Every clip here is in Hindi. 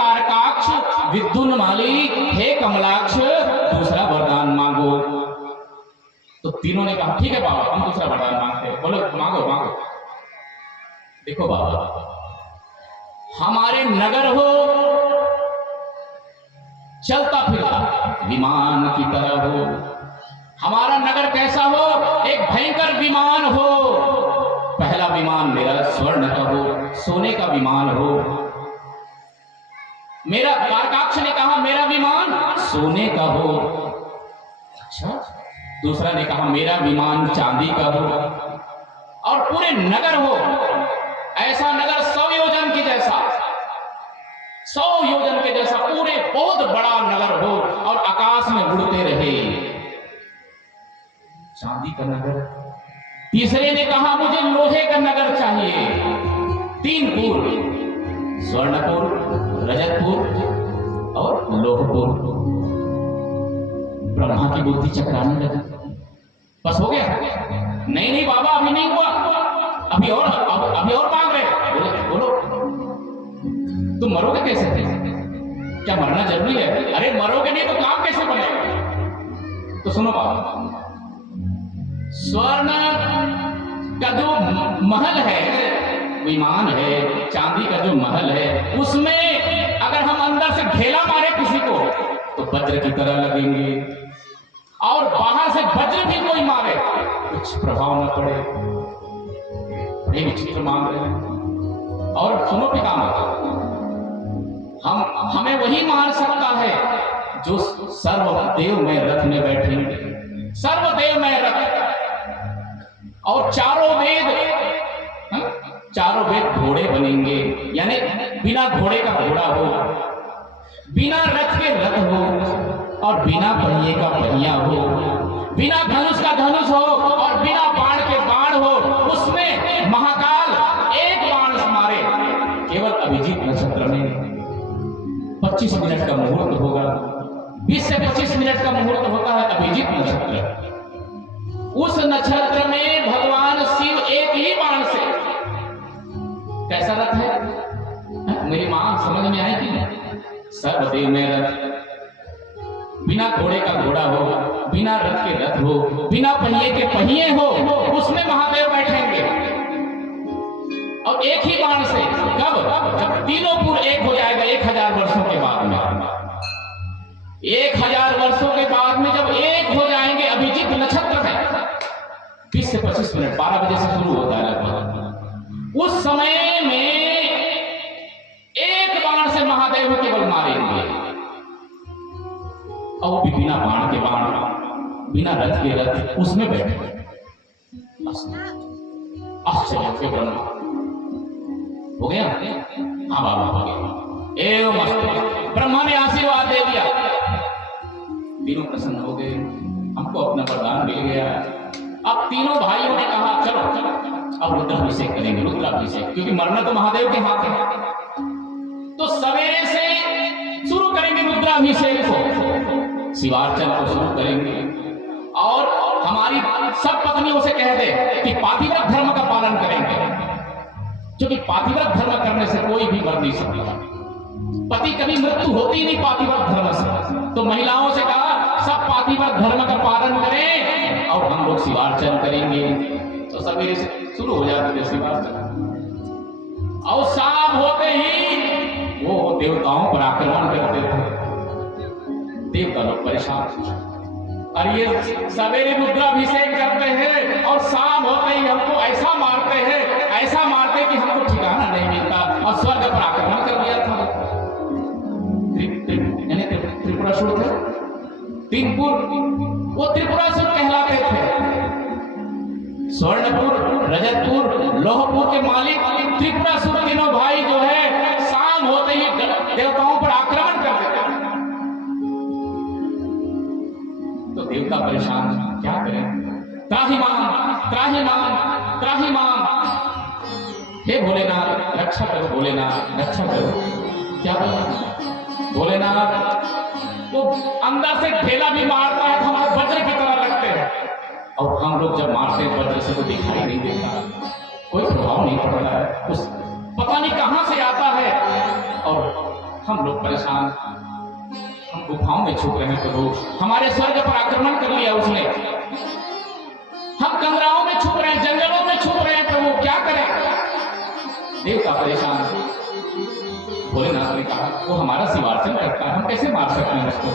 तारकाक्ष, विद्युन्माली, हे कमलाक्ष, दूसरा वरदान मांगो। तो तीनों ने कहा ठीक है बाबा, हम दूसरा वरदान मांगते हैं। बोलो मांगो मांगो। देखो बाबा, हमारे नगर हो चलता फिरता विमान की तरह हो। हमारा नगर कैसा हो? एक भयंकर विमान हो। पहला विमान मेरा स्वर्ण का हो, सोने का विमान हो। मेरा तारकाक्ष ने कहा मेरा विमान सोने का हो। अच्छा, दूसरा ने कहा मेरा विमान चांदी का हो। और पूरे नगर हो ऐसा नगर 100 योजन की जैसा, 100 योजन के जैसा पूरे बहुत बड़ा नगर हो और आकाश में उड़ते रहे, चांदी का नगर। तीसरे ने कहा मुझे लोहे का नगर चाहिए। 3 पुर, स्वर्णपुर, रजतपुर और लोहपुर। ब्रह्मा की बुद्धि चकराने लगी। बस हो गया? नहीं नहीं बाबा, अभी नहीं हुआ, अभी और मांग रहे। बोलो तुम मरोगे कैसे थे? क्या मरना जरूरी है? अरे मरोगे नहीं तो काम कैसे बनेगा? तो सुनो बाबा, स्वर्ण का जो महल है, विमान है, चांदी का जो महल है, उसमें अगर हम अंदर से ढेला मारे किसी को तो वज्र की तरह लगेंगे, और बाहर से वज्र भी कोई मारे कुछ प्रभाव न पड़े। ये विचित्र मांग रहे हैं। और सुनो पितामह, हमें वही मार सकता है जो सर्वदेव में रथ में बैठेंगे, सर्वदेव में रथ। और चारों वेद घोड़े बनेंगे, यानी बिना घोड़े का घोड़ा हो, बिना रथ के रथ हो, और बिना पहिए का पहिया हो, बिना धनुष का धनुष हो, और बिना बाण के बाण हो। उसमें महाकाल एक बाण से मारे। केवल अभिजीत नक्षत्र में 25 मिनट का मुहूर्त होगा। 20 से 25 मिनट का मुहूर्त होता है अभिजीत नक्षत्र। उस नक्षत्र में भगवान शिव एक ही बाण से, कैसा रथ है मेरी मां, समझ में आएगी? सर्वदेव में रथ, बिना घोड़े का घोड़ा हो, बिना रथ के रथ हो, बिना पहिए के पहिए हो, उसमें महादेव बैठेंगे और एक ही बाण से। कब? जब तीनों पुर एक हो जाएगा 1000 वर्षों के बाद में। 1000 वर्षों के बाद में जब एक हो जाएंगे, अभिजीत नक्षत्र है 20 से 25 मिनट, 12 बजे से शुरू होता है लगभग। उस समय में एक बाण से महादेव केवल मारेंगे, और वो भी बिना बाण के बाण, बिना रथ के रथ, उसमें बैठे। आश्चर्य के ब्रह्मा हो गया। हाँ बाबा हो गया। एवं मस्त। ब्रह्मा ने आशीर्वाद दे दिया, तीनों प्रसन्न हो गए, हमको अपना वरदान मिल गया। अब तीनों भाइयों ने कहा चलो अब रुद्राभिषेक करेंगे, रुद्राभिषेक, क्योंकि मरना तो महादेव के हाथ है। तो सवेरे से शुरू करेंगे रुद्राभिषेक को, शिवार्चन को शुरू करेंगे। और हमारी सब पत्नियों से कह दे कि पातिव्रत धर्म का पालन करेंगे, क्योंकि पातिव्रत धर्म करने से कोई भी मर नहीं सकता। पति कभी मृत्यु होती नहीं पातिव्रत धर्म से। तो महिलाओं से कहा सब पातिव्रत धर्म का पालन करें और हम लोग शिवार्चन करेंगे। तो सवेरे से शुरू हो जाते थे शिवार्चन, और शाम होते ही वो देवताओं पर आक्रमण करते थे। देवता लोग परेशान, और ये सवेरे रुद्राभिषेक करते हैं और शाम होते ही हमको ऐसा मारते हैं, ऐसा मारते कि हमको ठिकाना नहीं मिलता, और स्वर्ग पर आक्रमण कर दिया था। त्रिपुरासुर थे, 3 पुर, वो त्रिपुरासुर कहलाते थे। स्वर्णपुर, रजतपुर, लोहपुर के मालिक त्रिपुरासुर तीनों भाई जो है शाम होते ही देवताओं पर आक्रमण कर देते हैं। तो देवता परेशान, क्या करें? त्राहिमाम त्राहिमाम त्राहिमाम, हे भोलेनाथ रक्षा करो, भोलेनाथ रक्षा करो। क्या बोला भोलेनाथ? वो अंदर से ढेला भी मारता है तो हमारे वज्र की तरह लगते हैं, और हम लोग जब मारते हैं वज्र से तो दिखाई नहीं देता, कोई प्रभाव नहीं पड़ता है, उस पता नहीं कहां से आता है और हम लोग परेशान, हम गुफाओं में छुप रहे हैं प्रभु, हमारे स्वर्ग पर आक्रमण कर लिया उसने, हम कमराओं में छुप रहे हैं, जंगलों में छुप रहे हैं प्रभु, क्या करें। देवता परेशान। भोलेनाथ ने कहा वो हमारा शिवार्चन करता है, हम कैसे मार सकते हैं उसको।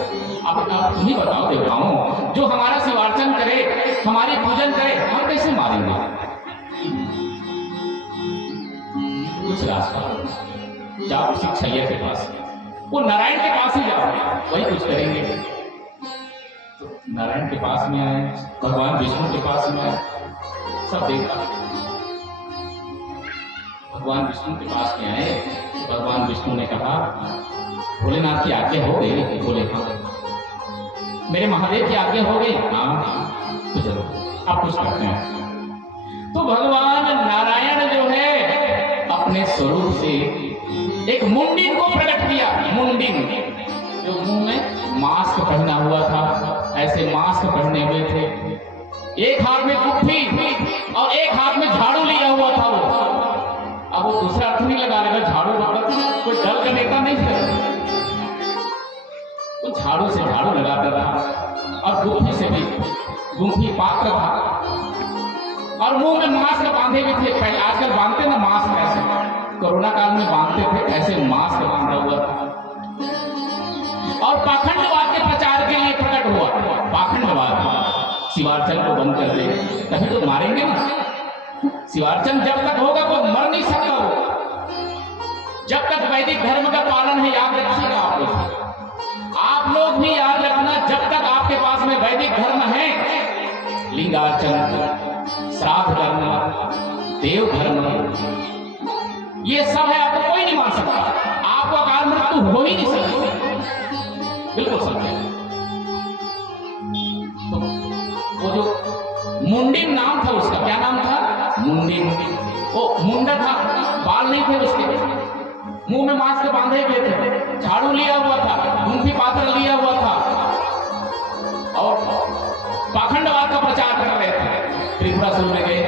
आप तुम ही बताओ देवताओं, जो हमारा शिवार्चन करे, हमारी पूजन करे, हम कैसे मारेंगे। कुछ रास्ता जाओ उसी छैया के पास, वो नारायण के पास ही जाओ, वही कुछ करेंगे। तो नारायण के पास में आए, भगवान विष्णु के पास में आए, सब देवता भगवान विष्णु के पास में आए। तो भगवान विष्णु ने कहा भोलेनाथ की आज्ञा हो गई। बोले हाँ। मेरे महादेव की आज्ञा हो गई। हाँ तो जरूर आप कुछ करते हैं। तो भगवान नारायण जो है अपने स्वरूप से एक मुंडिन को प्रकट किया। मुंडिन जो मुंह में मास्क पहना हुआ था, ऐसे मास्क पहने हुए थे, एक हाथ में कुप्पी और एक हाथ में झाड़ू लिया हुआ था वो। अब वो दूसरा अर्थ नहीं लगा लेगा, झाड़ू मतलब कोई दल का नेता नहीं था, तो झाड़ू से झाड़ू लगाता था और गुम्फी से भी गुम्फी पात्र था और मुंह में मास्क बांधे भी थे। पहले आजकल बांधते ना मास्क, ऐसे कोरोना काल में बांधते थे, ऐसे मास्क बांधा हुआ था और पाखंडवाद के प्रचार के लिए प्रकट हुआ। पाखंडवाद, शिवार्चन को बंद कर दे, तभी तो मारेंगे ना। शिवार्चन जब तक होगा कोई मर नहीं सकता हो, जब तक वैदिक धर्म का पालन है। याद रखिएगा आप लोग भी याद रखना, जब तक आपके पास में वैदिक धर्म है, लिंगार्चन, श्राद्ध करना, देव धर्म, ये सब है, आपको कोई नहीं मान सकता, आपको अकाल मृत्यु हो ही नहीं सकती। बिल्कुल सत्य। तो वो जो मुंडिन नाम था उसका, क्या नाम था? मुंडिन। वो मुंडा था, बाल नहीं थे उसके, मुंह में मास्क बांधे हुए थे, झाड़ू लिया हुआ था, गुम्फी पात्र लिया हुआ था और पाखंडवाद का प्रचार कर रहे थे। त्रिपुरासुर में गए,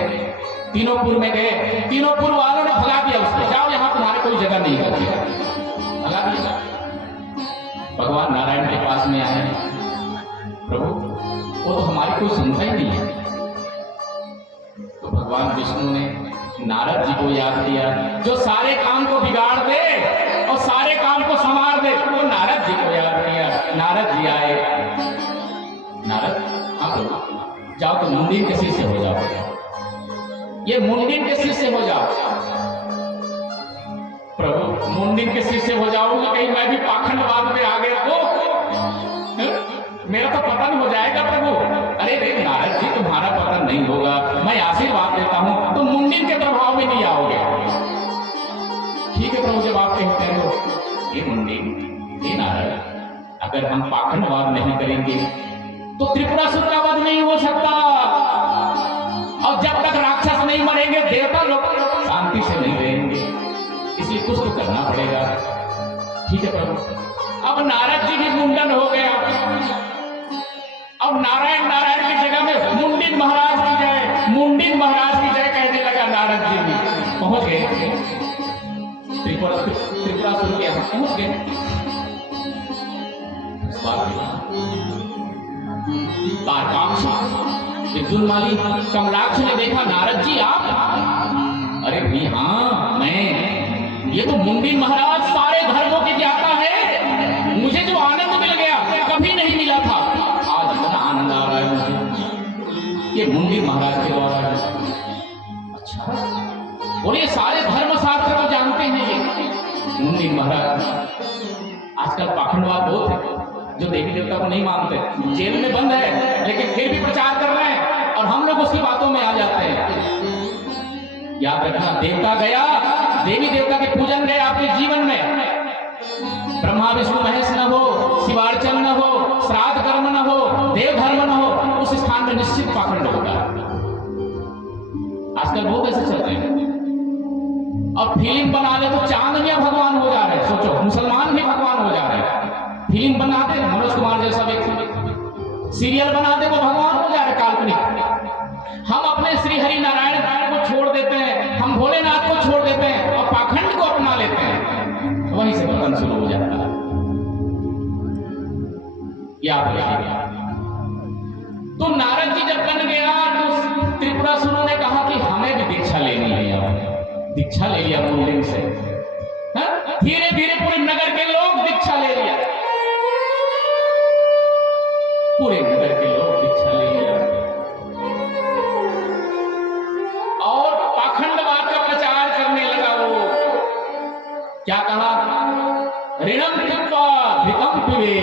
तीनोपुर में गए, तीनोपुर वालों ने भगा दिया उसको, जाओ यहां तुम्हारे कोई जगह नहीं करती, भगा दिया। भगवान नारायण के पास में आए, प्रभु वो तो हमारी कोई सुनता ही नहीं है। तो भगवान विष्णु ने नारद जी को याद किया, जो सारे काम को बिगाड़ दे और सारे काम को संवार दे, वो नारद जी को याद किया। नारद जी आए। नारद हाँ प्रभु, जाओ तो मुंडिन के शिष्य हो जाओ, ये मुंडिन के शिष्य हो जाओ। प्रभु मुंडिन के शिष्य हो जाऊंगा, कहीं मैं भी पाखंडवाद में आ गया तो मेरा तो पतन हो जाएगा प्रभु। अरे रे नारद जी, तुम्हारा पतन नहीं होगा, मैं आशीर्वाद देता हूं, तुम मुंडिन के प्रभाव में नहीं आओगे। ठीक है प्रभु, जब आप कहते हैं तो ये मुंडिन, ये नारद, अगर हम पाखंडवाद नहीं करेंगे तो त्रिपुरासुर का वध नहीं हो सकता, और जब तक राक्षस नहीं मरेंगे देवता लोग शांति से नहीं रहेंगे, इसलिए कुछ तो करना पड़ेगा। ठीक है प्रभु। अब नारद जी भी मुंडन हो गया, अब नारायण नारायण की जगह में मुंडिन महाराज की जय, मुंडिन महाराज की जय कहने लगा नारद जी भी। पहुंच गए त्रिपुरासुर के यहां, पहुंच गए। विद्युन्माली कमलाक्ष ने देखा, नारद जी आप? अरे भी हाँ मैं, ये तो मुंडिन महाराज सारे धर्मों की ज्ञाता है, मुझे जो आनंद मिल गया कभी नहीं मिला था, आज इतना आनंद आ रहा है मुझे, ये मुंडिन महाराज के द्वारा है। अच्छा, और ये सारे धर्म शास्त्र को जानते हैं ये मुंडिन महाराज। आजकल पाखंडवाद बहुत है, जो देवी देवता को नहीं मानते, जेल में बंद है लेकिन फिर भी प्रचार कर रहे हैं और हम लोग उसकी बातों में आ जाते हैं। याद रखना, देवता गया, देवी देवता के पूजन गए आपके जीवन में, ब्रह्मा विष्णु महेश न हो, शिवार्चन न हो, श्राद्ध कर्म न हो, देव धर्म न हो, उस स्थान में निश्चित पाखंड होगा। आजकल बहुत ऐसे चल रहे हैं, और फिल्म बना ले तो चांद में भगवान हो जा रहे हैं। सोचो, मुसलमान भी भगवान हो जा रहे हैं। फिल्म बनाते मनोज कुमार जैसा व्यक्ति, सीरियल बनाते वो भगवान हो जा रहे काल्पनिक। हम अपने श्री हरि नारायण को छोड़ देते हैं, हम भोलेनाथ को छोड़ देते हैं और पाखंड को अपना लेते हैं, वहीं से पतन शुरू हो जाता है। याद रखिए। तो नारद जी जब बन गया तो त्रिपुरासुरों ने कहा कि हमें भी दीक्षा लेनी है। यार दीक्षा ले लिया मूललिंग से। धीरे धीरे पूरे नगर के लोग दीक्षा ले लिया, पूरे नगर के लोग दीक्षा ले लिया और पाखंडवाद का प्रचार करने लगा। वो क्या कहा? ऋणम कृत्वा घृतम पिबे,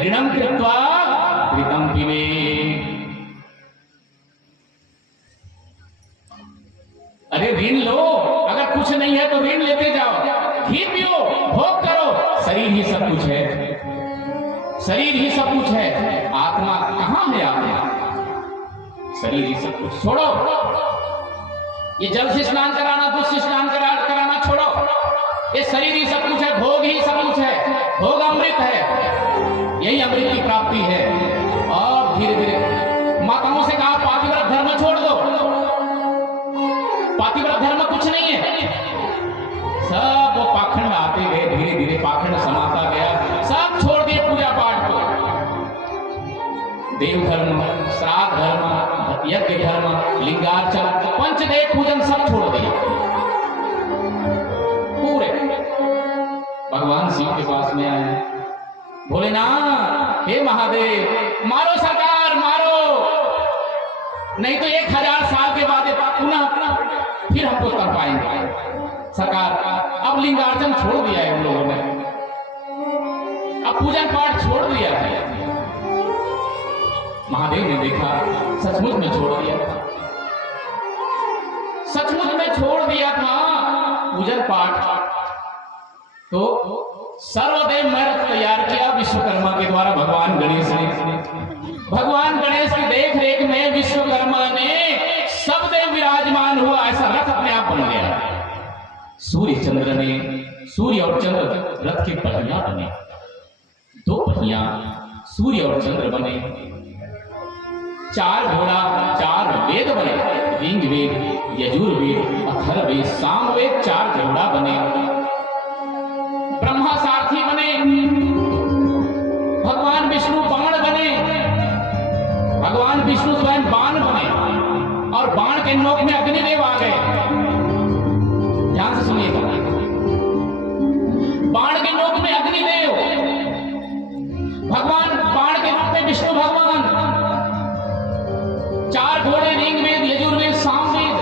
ऋणम कृत्वा घृतम पिबे। अरे ऋण लो, अगर कुछ नहीं है तो ऋण लेते जाओ, घी पियो, भोग करो, शरीर ही सब कुछ है, शरीर ही सब कुछ है, आत्मा कहां है? आत्मा शरीर ही सब कुछ। छोड़ो ये जल से स्नान कराना, दूध से स्नान कराना छोड़ो, ये शरीर ही सब कुछ है, भोग ही सब कुछ है, भोग अमृत है, यही अमृत की प्राप्ति है। और धीरे धीरे माताओं से कहा पातिव्रत धर्म छोड़ दो, पातिव्रत धर्म कुछ नहीं है। सब वो पाखंड आते गए, धीरे धीरे पाखंड समाता गया, सब छोड़ दिए पूजा पाठ को। देव धर्म, श्राद्ध धर्म, यज्ञ धर्म, लिंगार्चन, पंचदेव पूजन सब छोड़ दिया पूरे। भगवान शिव के पास में आए, भोलेनाथ हे महादेव मारो सरकार मारो, नहीं तो 1000 साल के बाद पुनः फिर हमको कर पाएंगे सरकार। अब लिंगार्चन छोड़ दिया है उन लोगों ने, अब पूजन पाठ छोड़ दिया है। महादेव ने देखा सचमुच में छोड़ दिया था, सचमुच में छोड़ दिया था पूजन पाठ। तो सर्वदेव महर्त तैयार किया विश्वकर्मा के द्वारा भगवान गणेश ने। भगवान गणेश की देख रेख में विश्वकर्मा ने सब देव विराजमान हुआ, ऐसा रथ अपने आप बन गया। सूर्य चंद्र ने, सूर्य और चंद्र रथ के पहिया बने, 2 पहिया सूर्य और चंद्र बने, 4 घोड़ा, 4 वेद बने, ऋग्वेद, यजुर्वेद, अथर्ववेद, सामवेद, 4 घोड़ा बने। ब्रह्मा सारथी बने, भगवान विष्णु बाण बने, भगवान विष्णु स्वयं बाण बने और बाण के नोक में अग्निदेव आ गए। ध्यान से सुनिएगा, बाण के नोक में अग्निदेव, भगवान बाण के नोक में विष्णु भगवान, 4 घोड़े, ऋग्वेद, यजुर्वेद, सामवेद,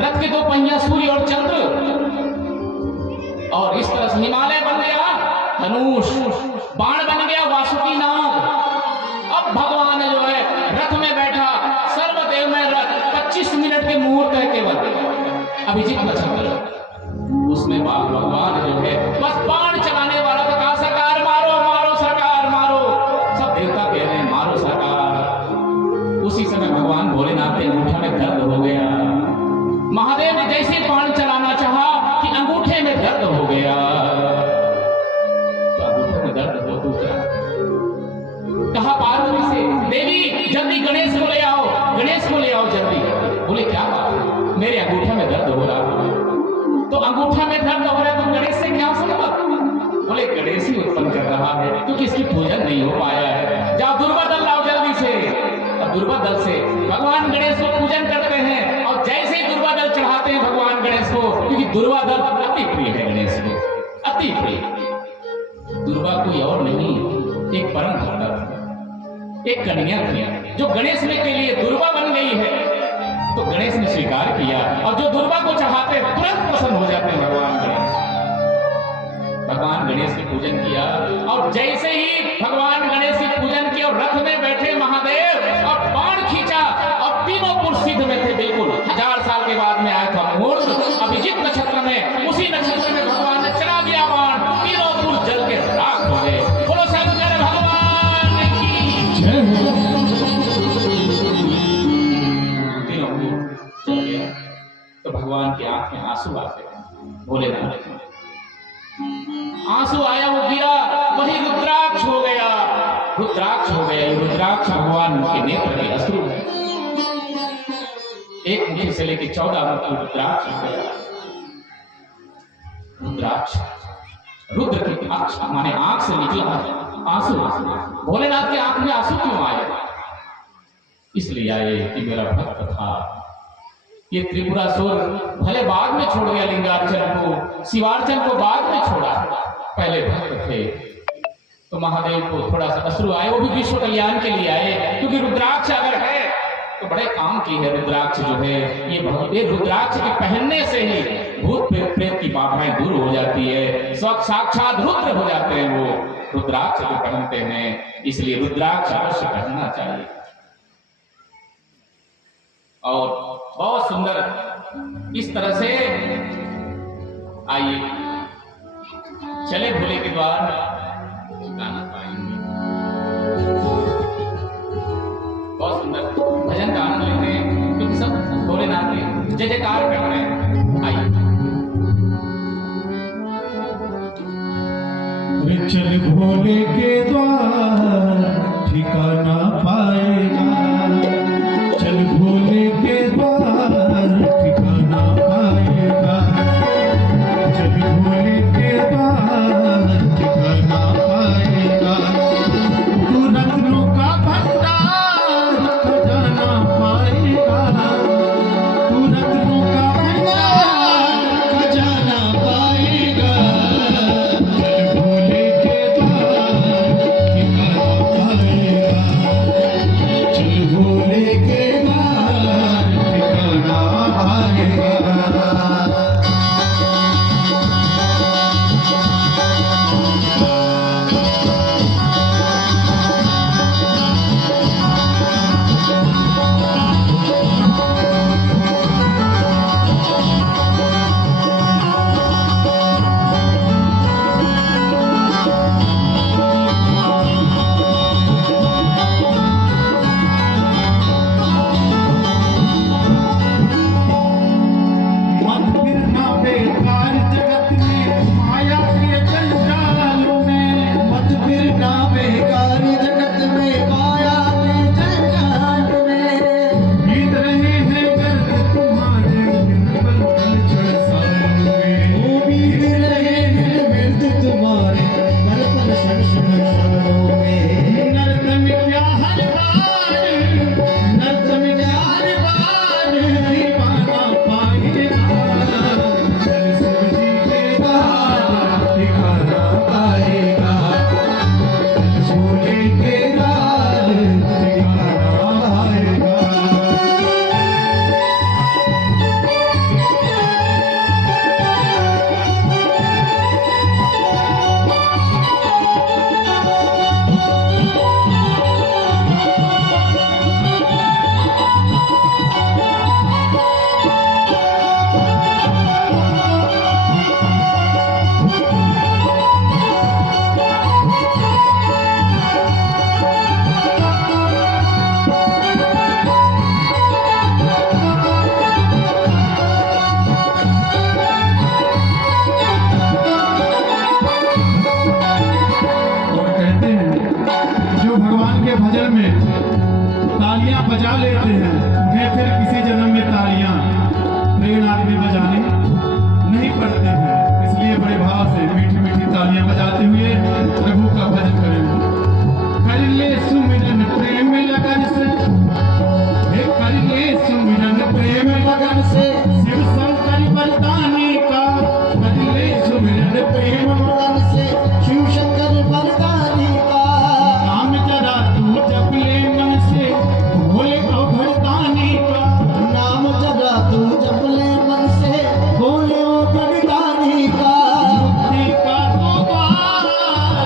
रथ के 2 पहिया सूर्य और चंद्र। और इस तरह से हिमालय बन गया धनुष, बाण बन गया वासुकी नाग। अब भगवान जो है रथ में बैठा, सर्वदेव में रथ, 25 मिनट के मुहूर्त है केवल, अभिजीत नक्षत्र, उसमें भगवान जो है बस बाण चलाने वाला तो कहा सरकार मारो मारो सरकार मारो, सब देवता कह रहे हैं मारो सरकार। उसी समय भगवान भोलेनाथ के अंगूठा में दर्द हो गया। महादेव ने जैसे बाण चलाना चाहा कि अंगूठे में दर्द हो गया, तो अंगूठे में दर्द हो तो क्या कहा पार्वती से, देवी जल्दी गणेश को ले आओ, गणेश को ले आओ जल्दी। बोले क्या बात, मेरे अंगूठे में दर्द हो रहा है। तो अंगूठा में दर्द हो रहा है तो गणेश से क्या संबंध? बोले गणेश ही उत्पन्न कर रहा है क्योंकि इसकी पूजन नहीं हो पाया है, जाओ दुर्वा दल लाओ जल्दी से। अब दुर्वा दल से भगवान गणेश को पूजन करते हैं और जैसे ही दुर्वा दल चढ़ाते हैं भगवान गणेश को, क्योंकि दुर्वा दल अति प्रिय है गणेश को, अति प्रिय। दुर्वा कोई और नहीं, एक परम भक्त, एक कन्या थी जो गणेश में के लिए दुर्वा बन गई है। तो गणेश ने स्वीकार किया और जो दुर्वा को चाहते तुरंत प्रसन्न हो जाते हैं भगवान गणेश। भगवान गणेश की पूजन किया और जैसे ही भगवान गणेश की पूजन किया और रथ में बैठे महादेव और बाण खींचा और तीनों पुरुष सिद्ध में थे बिल्कुल। 1000 साल के बाद में आया था मुहूर्त, अभिजीत नक्षत्र में, उसी नक्षत्र में भगवान ने चला दिया बाण, तीनों पुरुष जल के राख हो गए। बोलो शंकर भगवान की जय। तीनों पुरुष चल गया तो भगवान की आंख में आंसू आ गए। भोलेनाथ आंसू आया, वो गिरा, वही रुद्राक्ष हो गया, रुद्राक्ष हो गया। रुद्राक्ष भगवान के नेत्र के अश्रु है, एक मुट्ठी से लेकर 14 मुट्ठी रुद्राक्ष हो गया। रुद्राक्ष रुद्र की आंख माने आंख से निकला है। आंसू। भोलेनाथ की आंख में आंसू क्यों आए? इसलिए आए कि मेरा भक्त था ये त्रिपुरासुर, भले बाद में छोड़ गया लिंगार्चन को, शिवार्चन को बाद में छोड़ा, पहले भक्त थे। तो महादेव को थोड़ा सा अश्रु आए, वो भी विश्व कल्याण के लिए आए, क्योंकि रुद्राक्ष अगर है तो बड़े काम की है। रुद्राक्ष जो है ये रुद्राक्ष के पहनने से ही भूत प्रेत की बाधाएं दूर हो जाती है, साक्षात रुद्र हो जाते हैं वो रुद्राक्ष जो पहनते हैं। इसलिए रुद्राक्ष अवश्य पहनना चाहिए। और बहुत सुंदर इस तरह से आइए चले भोले के द्वार गाना पाएंगे। बहुत सुंदर भजन का आनंद लेते हैं, क्योंकि सब भोलेनाथ के जय जयकार कर रहे हैं। आइए चल भोले के द्वार ठिकाना पाएगा, चल भोले के द्वार ठिकाना पाएगा, चल भोले के द्वार ठिकाना पाएगा। तू रत्नों का भंडार खजाना पाएगा, तू रत्नों का भंडार खजाना पाएगा। चल भोले के द्वार ठिकाना पाएगा, चल भोले के द्वार ठिकाना पाएगा। भजन में तालियां बजा लेते हैं, उन्हें फिर किसी जन्म में तालियां प्रेरणार्थ में बजाने नहीं पड़ते हैं। इसलिए बड़े भाव से मीठी मीठी तालियां बजाते हुए प्रभु का भजन करेंगे। कर ले सुमिरन प्रेम लगन से, कर ले सुमिरन प्रेम लगन से, शिव शंकर बरदानी का। कर ले सुमिरन प्रेम लगन से, शिव शंकर बरदानी का। नाम जरा तू जप ले मन से, भोले को भरदानी का। नाम जरा तू जप ले मन से, भोले को भरदानी का। मुक्ति का तो द्वार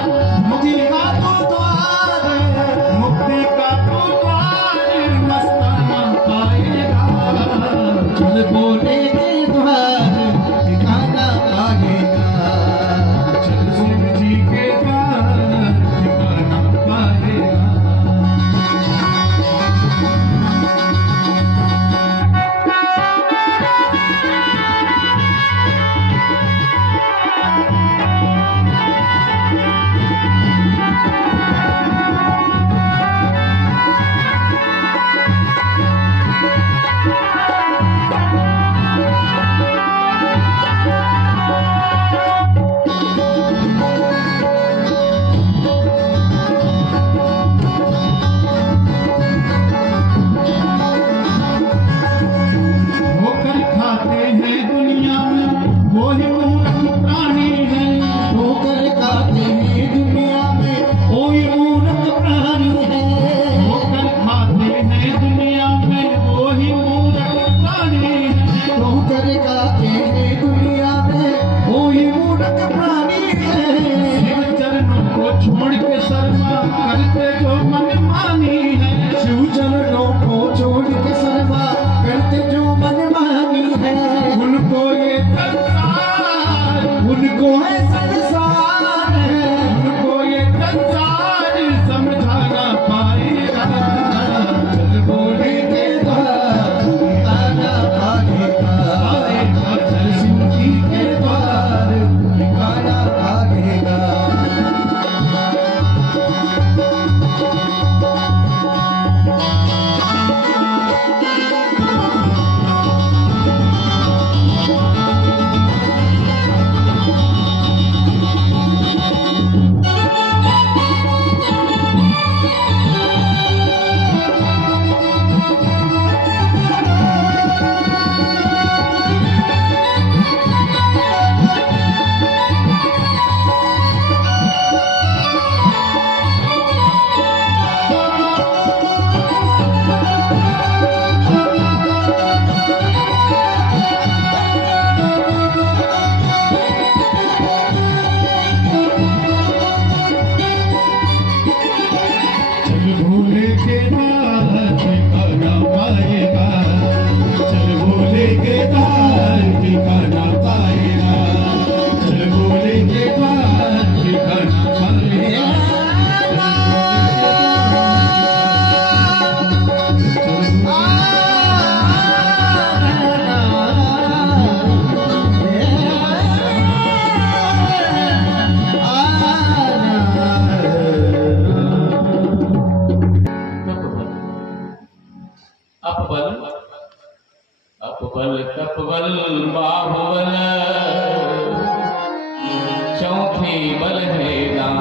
थे बल है दान,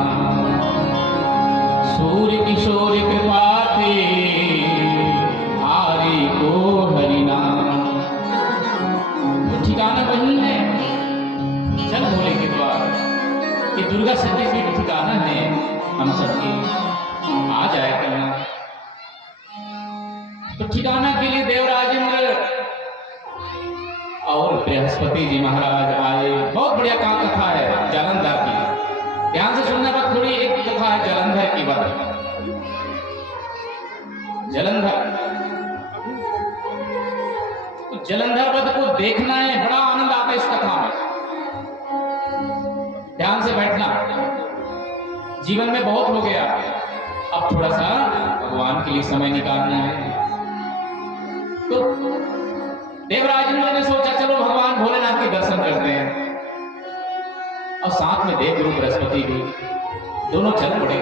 सूर्य किशोर कृपा थे हारे को हरिनाम। तो ठिकाना वही है चल भोले के द्वार, कि दुर्गा सर्टिफिकेट ठिकाना है हम सबके, आ जाए करना। तो ठिकाना के लिए देवराजेंद्र और बृहस्पति जी महाराज आए। बहुत बढ़िया कथा है जालंधर की, ध्यान से सुनना। बात थोड़ी एक कथा है जालंधर की बात। जालंधर, तो जालंधर वध को देखना है, बड़ा आनंद आता है इस कथा में। ध्यान से बैठना, जीवन में बहुत हो गया, अब थोड़ा सा भगवान के लिए समय निकालना है। तो देवराजेंद्र ने सोचा चलो भगवान भोलेनाथ के दर्शन करते हैं, और साथ में देव गुरु बृहस्पति भी, दोनों चल पड़े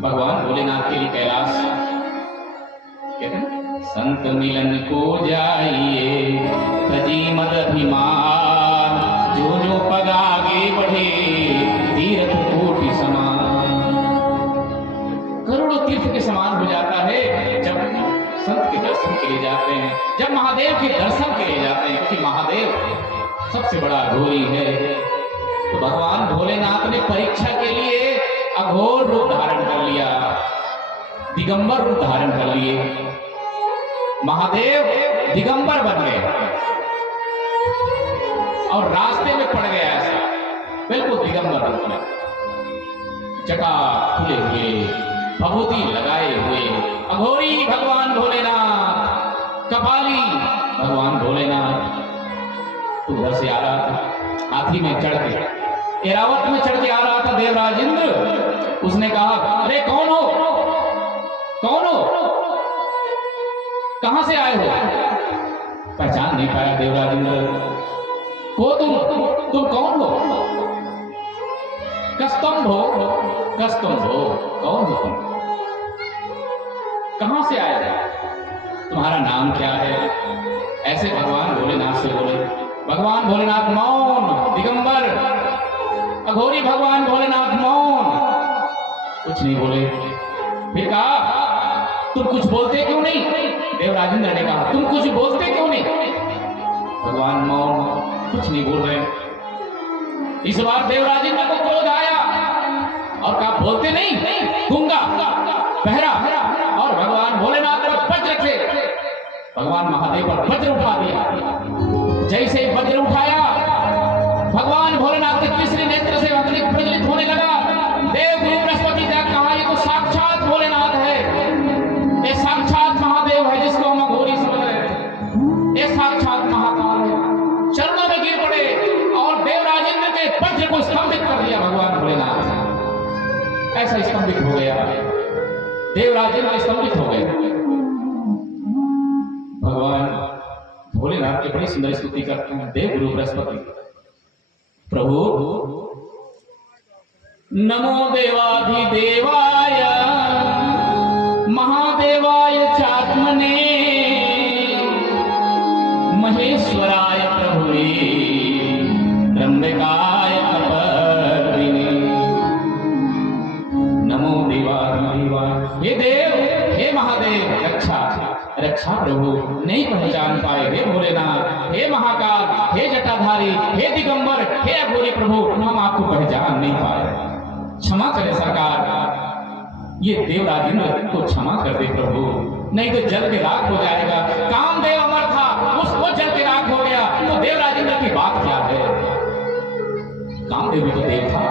भगवान भोलेनाथ के लिए कैलाश। कहते हैं संत मिलन को जाइए तजी मद अभिमान, जो जो पग आगे बढ़े तीर्थ कोटि समान। करोड़ों तीर्थ के समान हो जाता है जब संत के दर्शन के लिए जाते हैं, जब महादेव के दर्शन के लिए जाते हैं, क्योंकि महादेव सबसे बड़ा अघोरी है। तो भगवान भोलेनाथ ने परीक्षा के लिए अघोर रूप धारण कर लिया, दिगंबर रूप धारण कर लिए। महादेव दिगंबर बन गए और रास्ते में पड़ गया ऐसा, बिल्कुल दिगंबर रूप में, जटा खुले हुए, भभूति लगाए हुए, अघोरी भगवान भोलेनाथ, कपाली भगवान भोलेनाथ। तू घर से आ रहा था, हाथी में चढ़ के, एरावत में चढ़ के आ रहा था देवराजेंद्र। उसने कहा अरे कौन हो, कौन हो, कहां से आए हो? पहचान नहीं पाया देवराजेंद्र को। तुम कौन हो? कस्तुम हो, कस्तुम हो, कौन हो तुम? कहां से आए हो? तुम्हारा नाम क्या है? ऐसे भगवान भोलेनाथ से बोले। भगवान भोलेनाथ मौन, दिगंबर अघोरी भगवान भोलेनाथ मौन, कुछ नहीं बोले। फिर कहा तुम कुछ बोलते क्यों नहीं? देवराजेंद्र ने कहा तुम कुछ बोलते क्यों नहीं? भगवान मौन, कुछ नहीं बोल रहे। इस बार देवराजेंद्र को क्रोध आया और कहा बोलते नहीं, गूंगा, बहरा, और भगवान भोलेनाथ पर वज्र थे। भगवान महादेव पर वज्र उठा दिया। जैसे ही वज्र उठाया, भगवान भोलेनाथ के तीसरे नेत्र से अग्नि प्रज्वलित होने लगा। देव गुरु बृहस्पति ने कहा ये तो साक्षात भोलेनाथ है, ये साक्षात महादेव है जिसको हम अघोरी समझ रहे हैं, ये साक्षात महाकाल है। चरणों में गिर पड़े और देवराजेंद्र के वज्र को स्तंभित कर दिया भगवान भोलेनाथ। ऐसा स्तंभित हो गया, देवराजेंद्र स्तंभित हो गए। भगवान भोलेनाथ की बड़ी सुंदर स्तुति करते हैं देव गुरु बृहस्पति। प्रभु नमो देवाधिदेवाय महादेवाय चात्मने महेश्वराय प्रभुवे त्र्यंबकाय तपस्विने। नमो देवाधिदेवाय, हे देव, हे महादेव, रक्षा रक्षा प्रभु। नहीं पहचान पाए हे भोलेनाथ, हे महाकाल, हे जटाधारी, हे दिगंबर, हे अघोरी प्रभु, हम आपको पहचान नहीं पाए। क्षमा करें सरकार, ये देवराजेंद्र को क्षमा कर दे प्रभु, नहीं तो जल के राख हो जाएगा। कामदेव अमर था, उसको जल के राख हो गया, तो देवराजेंद्र की बात क्या है? कामदेव भी तो देव था,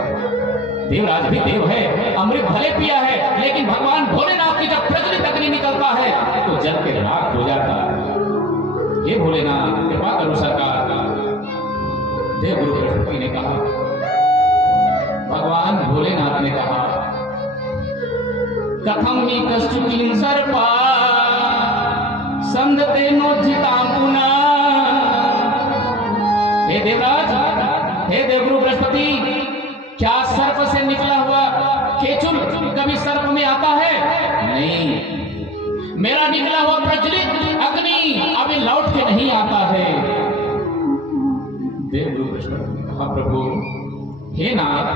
देवराज भी देव है, अमृत भले पिया है, लेकिन भगवान भोलेनाथ की जब प्रज्वलित अग्नि निकलता है तो जल के राख हो जाता है। हे भोलेनाथ कृपा करो सरकार। देव गुरु बृहस्पति ने कहा, भगवान भोलेनाथ ने कहा कथम ही कष्टुकिं सर्पा संधते नोज्झितां पुनः। हे देवराज, हे देवगुरु बृहस्पति, क्या सर्प से निकला हुआ केचुल कभी सर्प में आता है? नहीं, मेरा निकला हुआ प्रज्वलित अग्नि अभी लौट के नहीं आता है। देवगुरु बृहस्पति ने कहा प्रभु, हे नाथ,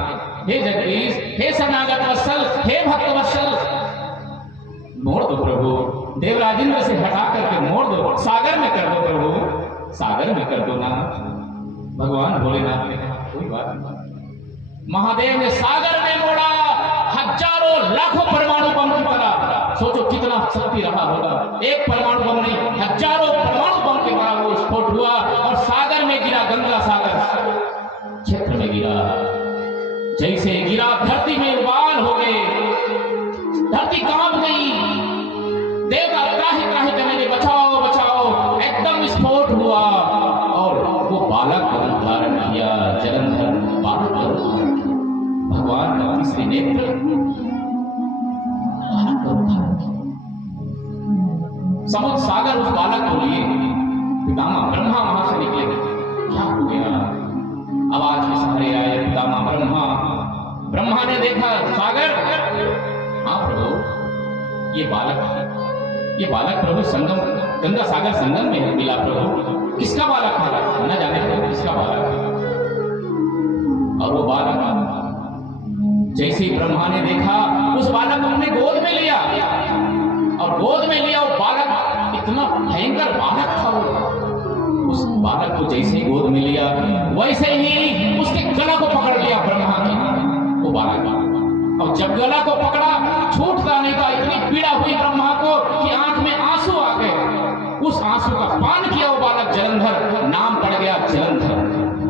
हे जगदीश, हे शरणागत वत्सल, हे भक्त वत्सल, मोड़ दो प्रभु, देवराजेंद्र से हटा करके मोड़ दो, सागर में कर दो प्रभु, सागर में कर दो ना। भगवान भोलेनाथ ने कहा कोई बात नहीं। महादेव ने सागर में मोड़ा, हजारों लाखों परमाणु बम की तरह। सोचो कितना शक्ति रहा होगा, एक परमाणु बम नहीं, हजारों परमाणु बम के द्वारा वो स्फोट हुआ और सागर में गिरा, गंगा सागर क्षेत्र में गिरा। जैसे गिरा धरती में उबाल हो गए, धरती कांप गई, देवता त्राहि त्राहि करने, बचाओ बचाओ, एकदम विस्फोट हुआ और वो बालक का रूप धारण किया, जलंधर बालक का रूप धारण किया। भगवान का तीसरे नेत्र बालक का रूप धारण किया। समुद्र सागर उस बालक को लिए, पितामह ब्रह्मा वहां से निकले, क्या हो गया? आवाज के सहारे आए पितामह ब्रह्मा। ब्रह्मा ने देखा सागर, हाँ प्रभु ये बालक प्रभु संगम, गंगा सागर संगम में मिला प्रभु। किसका बालक है? न जाने प्रभु किसका बालक है। और वो बालक जैसे ही ब्रह्मा ने देखा, उस बालक को अपने गोद में लिया और गोद में लिया। वो बालक इतना भयंकर बालक था, उस बालक को जैसे ही गोद में लिया, वैसे ही उसके गला को पकड़ लिया ब्रह्मा ने, वो बालक। और जब गला को पकड़ा, छूटता नहीं था। इतनी पीड़ा हुई ब्रह्मा को कि आंख में आंसू आ गए। उस आंसू का पान किया वो बालक, जलंधर नाम पड़ गया, जलंधर।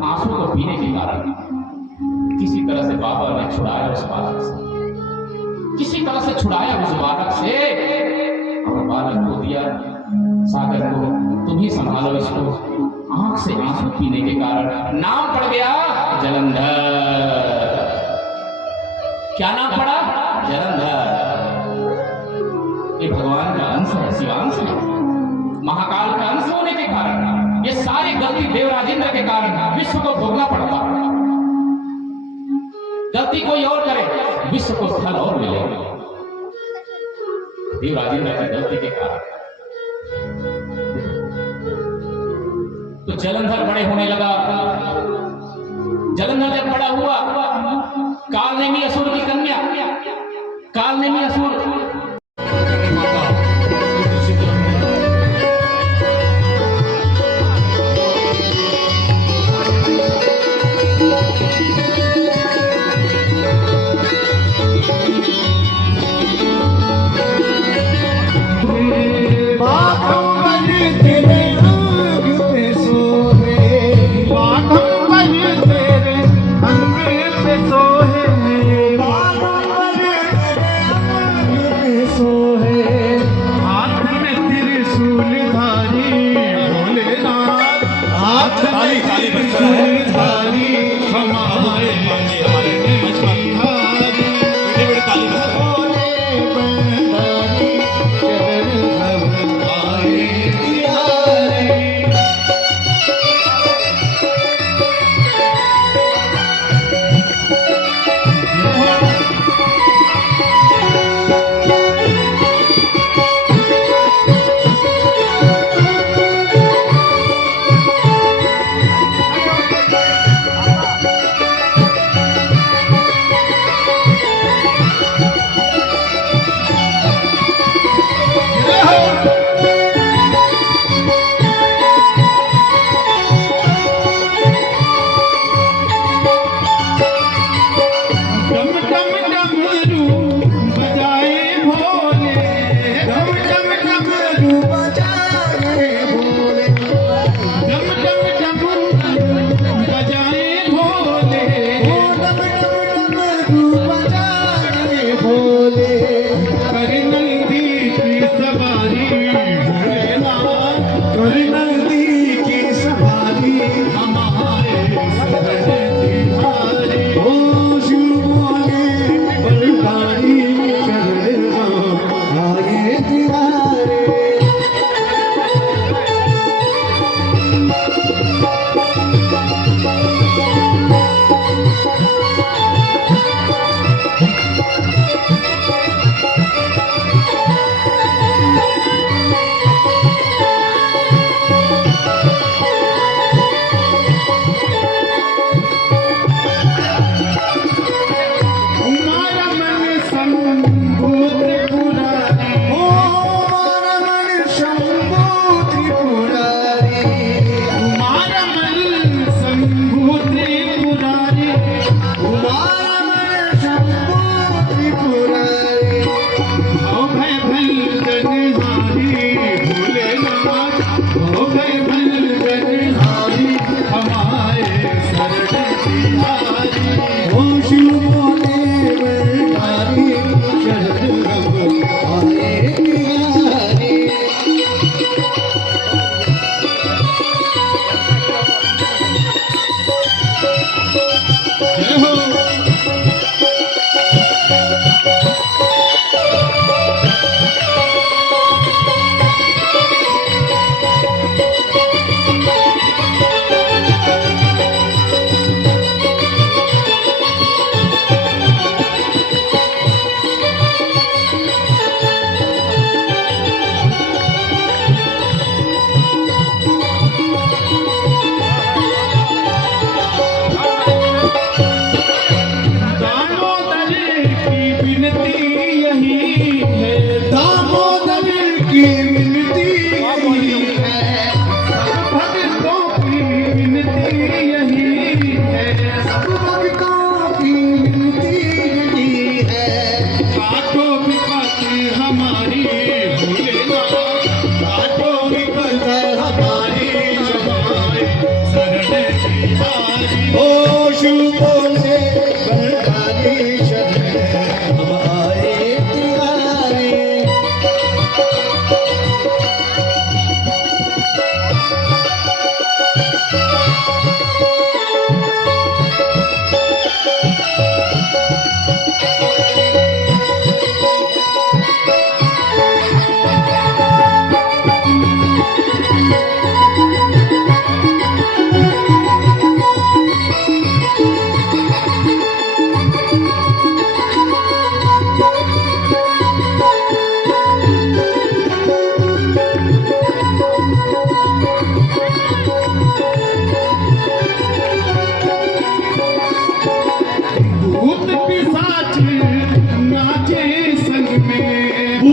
आंसू को पीने के कारण किसी तरह से बाबा ने छुड़ाया उस बालक से, किसी तरह से छुड़ाया उस बालक से और बालक को दिया सागर को, तुम ही संभालो इसको। आंख से आंसू पीने के कारण नाम पड़ गया जलंधर। क्या नाम पड़ा? जलंधर। ये भगवान का अंश है, शिवांश है, महाकाल का अंश होने के कारण ये सारी गलती देवराजेंद्र के कारण विश्व को भोगना पड़ता। गलती कोई और करे, विश्व को फल और मिले। देवराजेंद्र की गलती के कारण तो जलंधर बड़े होने लगा। जलंधर जब बड़ा हुआ, कालनेमी असुर की कन्या, कालनेमी असुर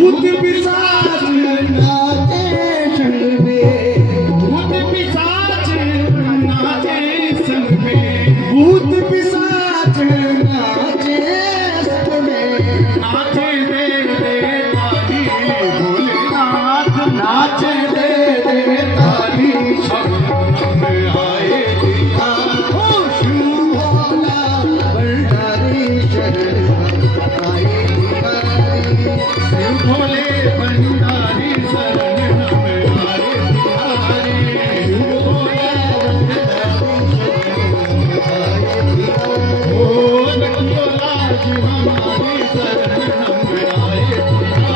भूत पिशाच नाचे संग में, भूत पिशाच नाचे संग में, भूत पिशाच नाचे संग में, नाचे दे दे ताली भोलेनाथ, नाचे दे दे ताली संग में आए दिया ओ शिव भोला भंडारी शरण आए दिया, शिव भोले भंडारी शरण में आए दिया, शिव भोले ओ रखियो लाज हमारी शरण में आए दिया,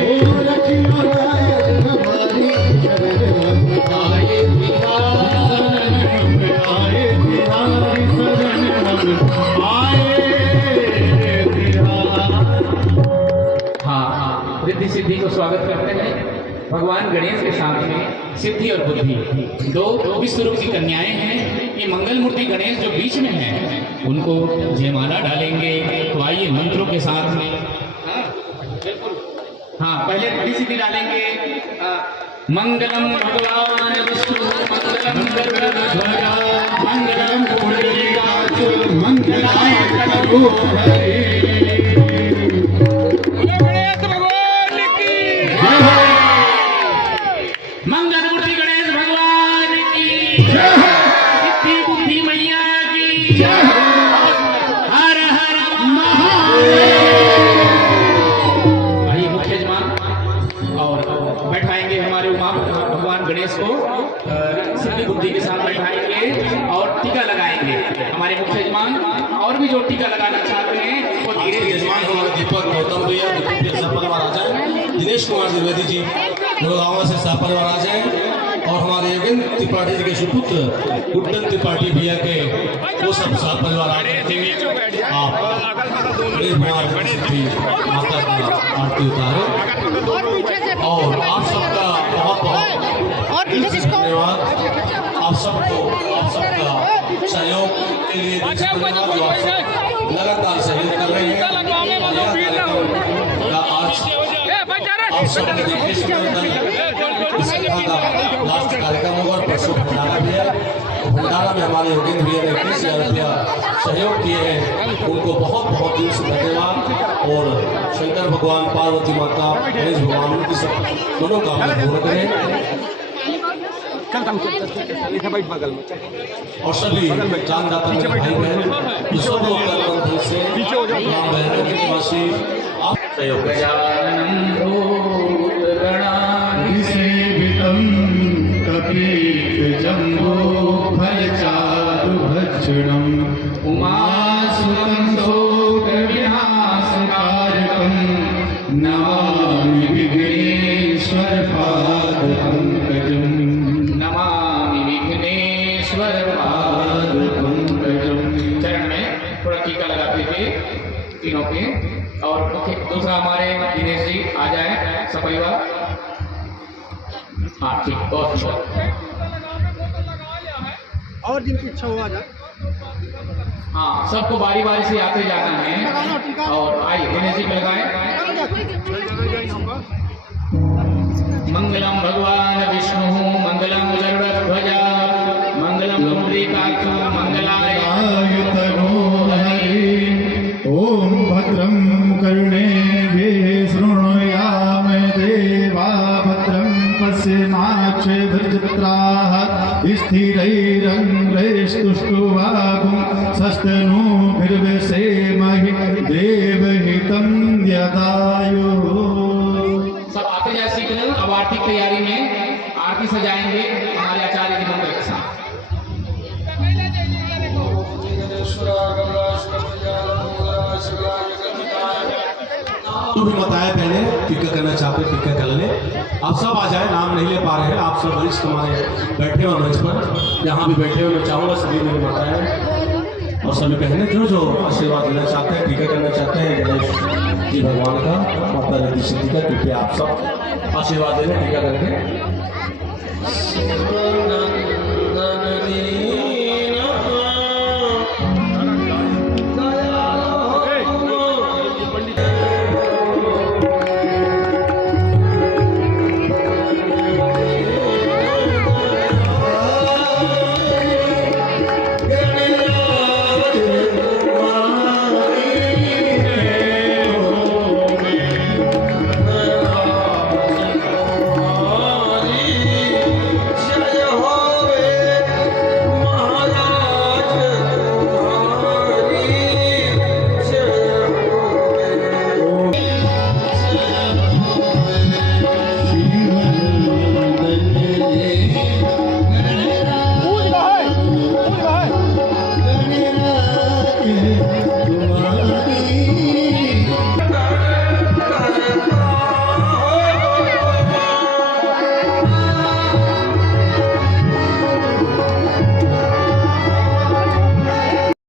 ओ रखियो लाज हमारी शरण में आए दिया, शरण में आए दिया, शरण में आए दिया। हाँ, रिद्धि सिद्धि को स्वागत करते हैं। भगवान गणेश के साथ में सिद्धि और बुद्धि दो विश्व रूप की कन्याएं हैं। ये मंगल मूर्ति गणेश जो बीच में है उनको जयमाला डालेंगे। तो आइए मंत्रों के साथ में हाँ पहले रिद्धि सिद्धि डालेंगे। मंगलम भगवान विष्णु मंगलम गरुड़ध्वज मंगलम पुंडरीकाक्ष मंगलाय करो हरे। मंगल मूर्ति गणेश भगवान की सिद्धि बुद्धि मैया की हर हर भाई मुख्य यजमान और बैठाएंगे हमारे उमा भगवान गणेश को सिद्धि बुद्धि के साथ बैठाएंगे और टीका लगाएंगे। हमारे मुख्य यजमान और भी जो टीका लगाना चाहते हैं वो धीरे धीरे यजमान हमारे दीपक गौतम भैया, दीपक के परिवार आ जाए, दिनेश कुमार द्विवेदी जी गुड़गांव से परिवार आ जाए और हमारे योगेंद्र त्रिपाठी जी के सुपुत्र गुड्डन त्रिपाठी भैया के वो सब परिवार आ जाए। आप माता का आरती उतारे और आप सबका बहुत बहुत धन्यवाद। आप सबका सहयोग के लिए धन्यवाद जो आप लगातार सहयोग कर रहे हैं। आप सबके देखने से लास्ट कार्यक्रम होगा परसों भंडारा भी है। भंडारा में हमारे योगेंद्र भैया ने 20,000 रुपया सहयोग किए हैं, उनको बहुत बहुत दिल से धन्यवाद। और शंकर भगवान, पार्वती माता, गणेश भगवान उनकी सब दोनों कामना पूर्ण करें। और सभी जानदाता भाई बहन ईश्वर बंधन से बहनों के निवासी आप सहयोग जम्बो फलचारु भक्षणम उमासुतं शोक विनाशकारकं नमामि विघ्नेश्वर पाद पंकजं, नमामि विघ्नेश्वर पाद पंकजं। चरण में थोड़ा टीका लगाते थे तीनों के। और दूसरा हमारे दिनेश जी आ जाए सपरिवार। हाँ ठीक, बहुत अच्छा। और जिनकी इच्छा हो आ जाए। हाँ सबको बारी बारी से आते जाना है। और आइए दिनेश जी लगाए। मंगलम भगवान विष्णु मंगलम गरुड़ध्वज मंगलम पुंडरीकाक्ष मंगलाय ओम भद्रं कर्णेभिः शृणुयाम देवा भद्रं पश्येमाक्षभिर्जत्राः स्थिरैरङ्गैस्तुष्टुवागुंसस्तनूभिर्विषेमहि देवहितं यदायुः। सब आते जाए सीख लो। अब आरती की तैयारी में आरती सजाएंगे हमारे आचार्य जी मंदिर के साथ। तो भी बताया पहले टीका करना चाहते टीका कर ले। आप सब आ जाए, नाम नहीं ले पा रहे हैं आप सब वरिष्ठ हमारे बैठे हो मंच पर, यहाँ भी बैठे हो। मैं चाहूँगा सभी मेरी माताएं और सभी बहनें जो आशीर्वाद देना चाहते हैं, टीका करना चाहते हैं गणेश जी भगवान का, माता रिद्धि सिद्धि का, कृपया आप सब आशीर्वाद देने टीका करके।